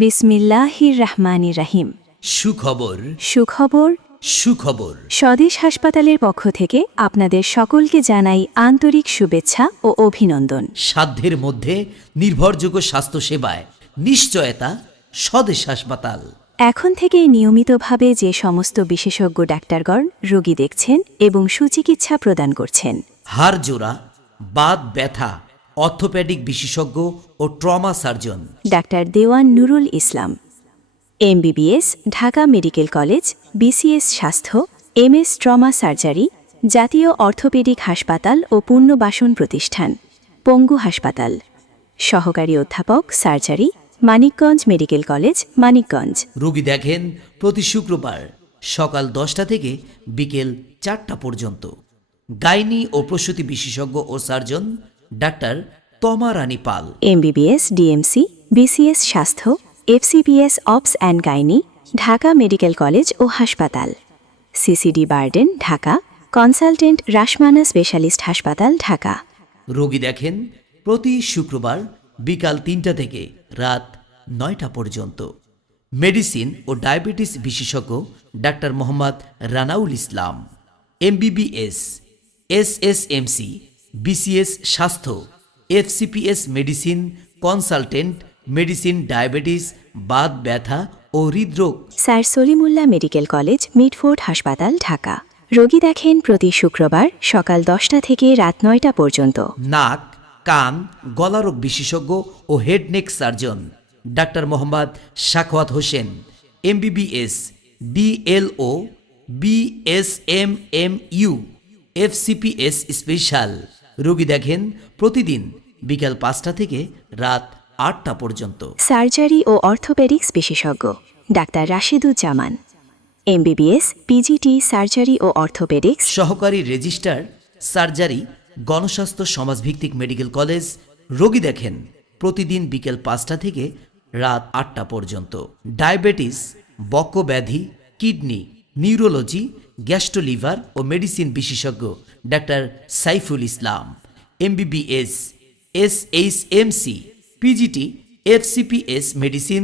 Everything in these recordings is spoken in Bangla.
বিসমিল্লাহির রহমানির রহিম। সুখবর সুখবর সুখবর স্বদেশ হাসপাতালের পক্ষ থেকে আপনাদের সকলকে জানাই আন্তরিক শুভেচ্ছা ও অভিনন্দন। সাধ্যের মধ্যে নির্ভরযোগ্য স্বাস্থ্যসেবায় নিশ্চয়তা স্বদেশ হাসপাতাল। এখন থেকে নিয়মিতভাবে যে সমস্ত বিশেষজ্ঞ ডাক্তারগণ রোগী দেখছেন এবং সুচিকিৎসা প্রদান করছেন, হাড় জোড়া, বাত ব্যথা, অর্থোপেডিক বিশেষজ্ঞ ও ট্রমা সার্জন ডাক্তার দেওয়ান Nurul Islam, MBBS, Dhaka medical college, BCS স্বাস্থ্য, MS ট্রমা সার্জারি, জাতীয় অর্থোপেডিক হাসপাতাল ও পুনর্বাসন প্রতিষ্ঠান, পঙ্গু হাসপাতাল, সহকারী অধ্যাপক surgery, Manikganj medical college, Manikganj. রোগী দেখেন প্রতি শুক্রবার সকাল 10টা থেকে বিকেল 4টা পর্যন্ত। গাইনি ও প্রসূতি বিশেষজ্ঞ ও surgeon doctor Toma Rani Pal, MBBS, DMC, BCS স্বাস্থ্য, FCPS obs and gynae, Dhaka medical college ও হাসপাতাল, CCD বার্ডেন, ঢাকা, কনসালটেন্ট রাশমানা স্পেশালিস্ট হাসপাতাল, ঢাকা। রোগী দেখেন প্রতি শুক্রবার বিকাল 3টা থেকে রাত 9টা পর্যন্ত। মেডিসিন ও ডায়াবেটিস বিশেষজ্ঞ ডাক্তার মোহাম্মদ রানাউল ইসলাম, MBBS, SSMC, BCS স্বাস্থ্য, FCPS medicine consultant, medicine diabetes, Baat ব্যথা ও হৃদরোগ, sir Salimullah medical college, Mitford হাসপাতাল, ঢাকা। রোগী দেখেন প্রতি শুক্রবার সকাল 10টা থেকে রাত 9টা পর্যন্ত। নাক, কান, গলারোগ বিশেষজ্ঞ ও head neck surgeon doctor Mohammad Sakhawat Hossain, MBBS, DLO, BSMMU, FCPS special. রোগী দেখেন প্রতিদিন বিকাল 5টা থেকে রাত 8টা পর্যন্ত। সার্জারি ও অর্থোপেডিক্স বিশেষজ্ঞ doctor Rasheduzzaman, MBBS, PGT surgery ও অর্থোপেডিক্স, সহকারী রেজিস্ট্রার সার্জারি, গণস্বাস্থ্য সমাজভিত্তিক মেডিকেল কলেজ। রোগী দেখেন প্রতিদিন বিকেল 5টা থেকে রাত 8টা পর্যন্ত। ডায়াবেটিস, বক্ষব্যাধি, কিডনি, নিউরোলজি, গ্যাস্ট্রোলিভার ও মেডিসিন বিশেষজ্ঞ doctor Saiful Islam, MBBS, SHMC, PGT, FCPS medicine,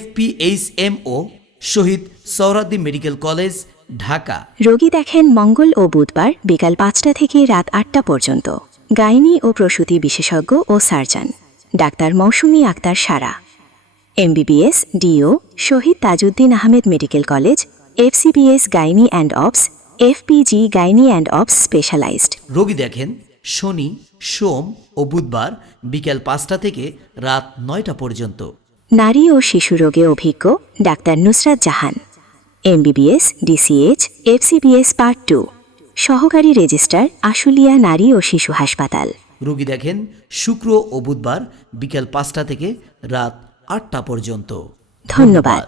FPHMO, Shaheed Suhrawardy medical college, Dhaka. রোগী দেখেন মঙ্গল ও বুধবার বিকাল 5টা থেকে রাত 8টা পর্যন্ত। গাইনি ও প্রসূতি বিশেষজ্ঞ ও surgeon doctor Mousumi Akter Sara, MBBS, DO, Shaheed Tajuddin Ahmed medical college, FCPS gynae and obs, FPG gynae and obs specialised. রোগী দেখেন শনি, সোম ও বুধবার বিকেল 5টা থেকে রাত 9টা পর্যন্ত। নারী ও শিশু রোগে অভিজ্ঞ doctor Nusrat Jahan, MBBS, DCH, FCPS part 2, সহকারী রেজিস্ট্রার আশুলিয়া নারী ও শিশু হাসপাতাল। রোগী দেখেন শুক্র ও বুধবার বিকেল 5টা থেকে রাত 8টা পর্যন্ত। ধন্যবাদ।